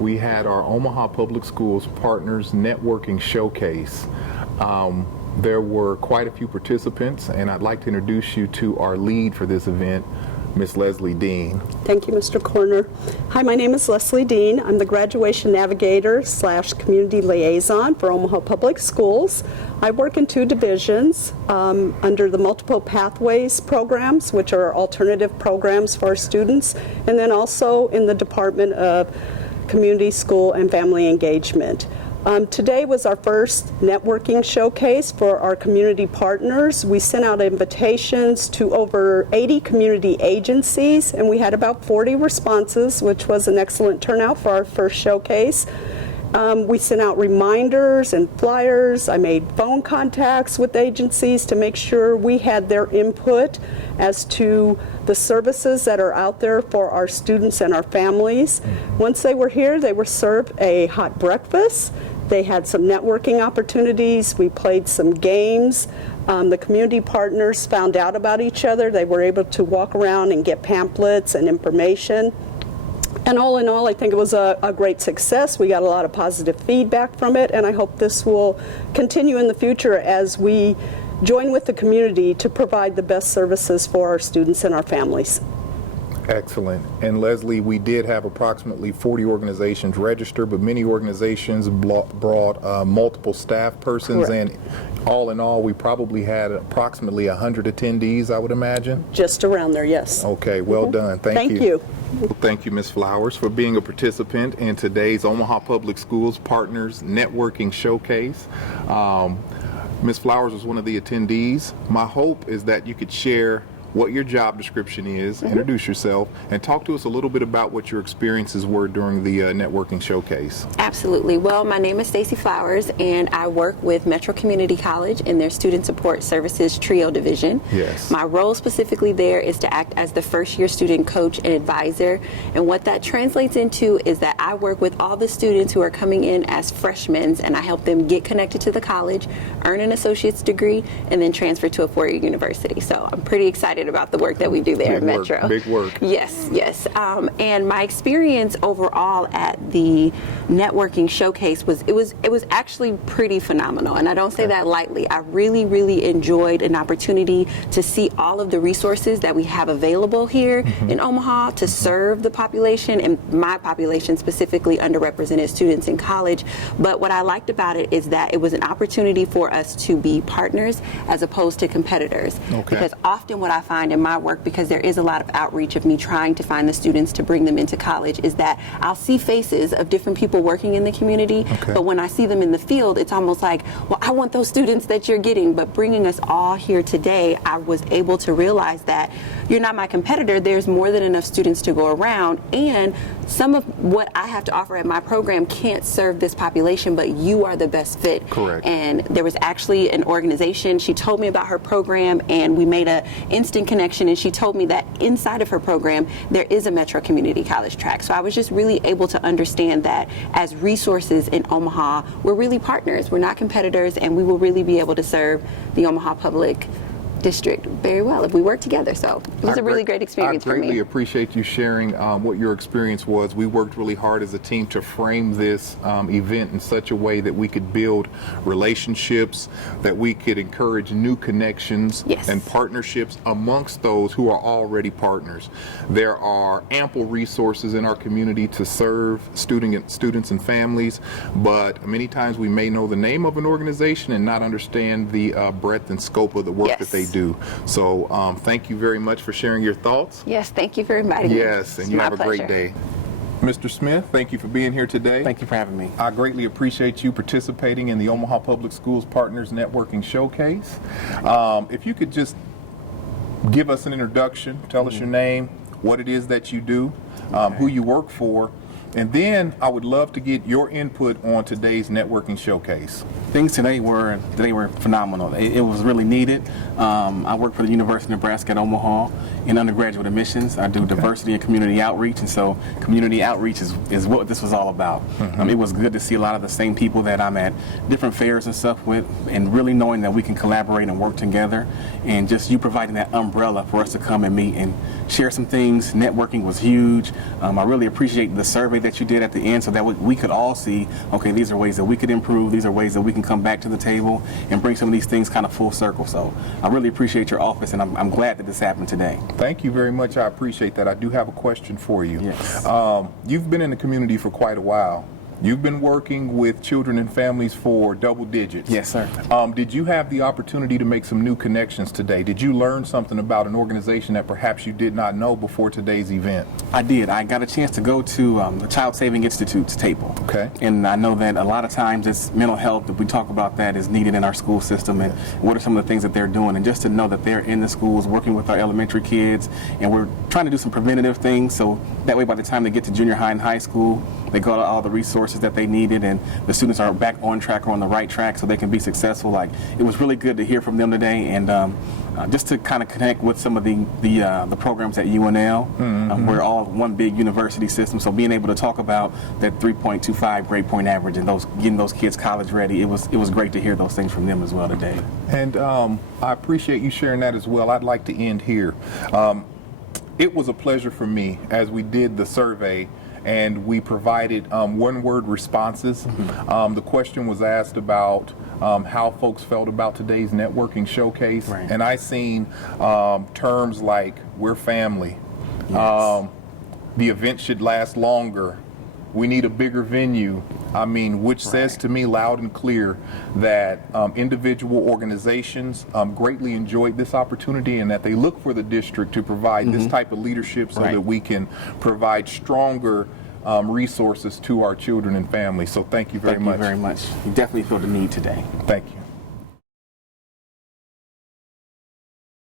we had our Omaha Public Schools Partners Networking Showcase. There were quite a few participants, and I'd like to introduce you to our lead for this event, Ms. Leslie Dean. Thank you, Mr. Corner. Hi, my name is Leslie Dean. I'm the Graduation Navigator / Community Liaison for Omaha Public Schools. I work in 2 divisions under the Multiple Pathways programs, which are alternative programs for our students, and then also in the Department of Community, School, and Family Engagement. Today was our first networking showcase for our community partners. We sent out invitations to over 80 community agencies, and we had about 40 responses, which was an excellent turnout for our first showcase. We sent out reminders and flyers. I made phone contacts with agencies to make sure we had their input as to the services that are out there for our students and our families. Once they were here, they were served a hot breakfast. They had some networking opportunities. We played some games. The community partners found out about each other. They were able to walk around and get pamphlets and information. And all in all, I think it was a great success. We got a lot of positive feedback from it, and I hope this will continue in the future as we join with the community to provide the best services for our students and our families. Excellent. And Leslie, we did have approximately 40 organizations registered, but many organizations brought multiple staff persons. Correct. And all in all, we probably had approximately 100 attendees, I would imagine. Just around there, yes. Okay, well done. Thank you. Thank you. Well, thank you, Ms. Flowers, for being a participant in today's Omaha Public Schools Partners Networking Showcase. Ms. Flowers was one of the attendees. My hope is that you could share what your job description is, introduce yourself, and talk to us a little bit about what your experiences were during the networking showcase. Absolutely. Well, my name is Stacy Flowers, and I work with Metro Community College in their Student Support Services TRIO division. Yes. My role specifically there is to act as the first-year student coach and advisor, and what that translates into is that I work with all the students who are coming in as freshmen, and I help them get connected to the college, earn an associate's degree, and then transfer to a four-year university. So I'm pretty excited about the work that we do there at Metro. Big work. Yes, yes. And my experience overall at the networking showcase was actually pretty phenomenal, and I don't say that lightly. I really enjoyed an opportunity to see all of the resources that we have available here in Omaha to serve the population, and my population specifically, underrepresented students in college. But what I liked about it is that it was an opportunity for us to be partners as opposed to competitors. Okay. Because often what I find in my work, because there is a lot of outreach of me trying to find the students to bring them into college, is that I'll see faces of different people working in the community, but when I see them in the field, it's almost like, well, I want those students that you're getting. But bringing us all here today, I was able to realize that you're not my competitor. There's more than enough students to go around, and some of what I have to offer at my program can't serve this population, but you are the best fit. Correct. And there was actually an organization, she told me about her program, and we made an instant connection, and she told me that inside of her program there is a Metro Community College track. So I was just really able to understand that as resources in Omaha, we're really partners, we're not competitors, and we will really be able to serve the Omaha Public District very well if we work together. So it was a really great experience for me. I greatly appreciate you sharing what your experience was. We worked really hard as a team to frame this event in such a way that we could build relationships, that we could encourage new connections and partnerships amongst those who are already partners. There are ample resources in our community to serve students and families, but many times we may know the name of an organization and not understand the breadth and scope of the work that they do. So thank you very much for sharing your thoughts. Yes, thank you for inviting me. Yes, and you have a great day. Mr. Smith, thank you for being here today. Thank you for having me. I greatly appreciate you participating in the Omaha Public Schools Partners Networking Showcase. If you could just give us an introduction, tell us your name, what it is that you do, who you work for, and then I would love to get your input on today's networking showcase. Things today were phenomenal. It was really needed. I work for the University of Nebraska at Omaha in undergraduate admissions. I do diversity and community outreach, and so community outreach is what this was all about. It was good to see a lot of the same people that I'm at different fairs and stuff with, and really knowing that we can collaborate and work together, and just you providing that umbrella for us to come and meet and share some things. Networking was huge. I really appreciate the survey that you did at the end so that we could all see, okay, these are ways that we could improve, these are ways that we can come back to the table and bring some of these things kind of full circle. So I really appreciate your office, and I'm glad that this happened today. Thank you very much. I appreciate that. I do have a question for you. Yes. You've been in the community for quite a while. You've been working with children and families for double digits. Yes, sir. Did you have the opportunity to make some new connections today? Did you learn something about an organization that perhaps you did not know before today's event? I did. I got a chance to go to the Child Saving Institute's table. Okay. And I know that a lot of times it's mental health that we talk about that is needed in our school system, and what are some of the things that they're doing. And just to know that they're in the schools working with our elementary kids, and we're trying to do some preventative things so that way by the time they get to junior high and high school, they got all the resources that they needed, and the students are back on track or on the right track so they can be successful. Like, it was really good to hear from them today, and just to kind of connect with some of the programs at UNL. We're all one big university system, so being able to talk about that 3.25 grade point average and getting those kids college ready, it was great to hear those things from them as well today. And I appreciate you sharing that as well. I'd like to end here. It was a pleasure for me as we did the survey and we provided one-word responses. The question was asked about how folks felt about today's networking showcase, Right. and I seen terms like "we're family," Yes. the event should last longer, we need a bigger venue. I mean, which says to me loud and clear that individual organizations greatly enjoyed this opportunity, and that they look for the district to provide this type of leadership so Right. that we can provide stronger resources to our children and families. So thank you very much. Thank you very much. You definitely feel the need today. Thank you.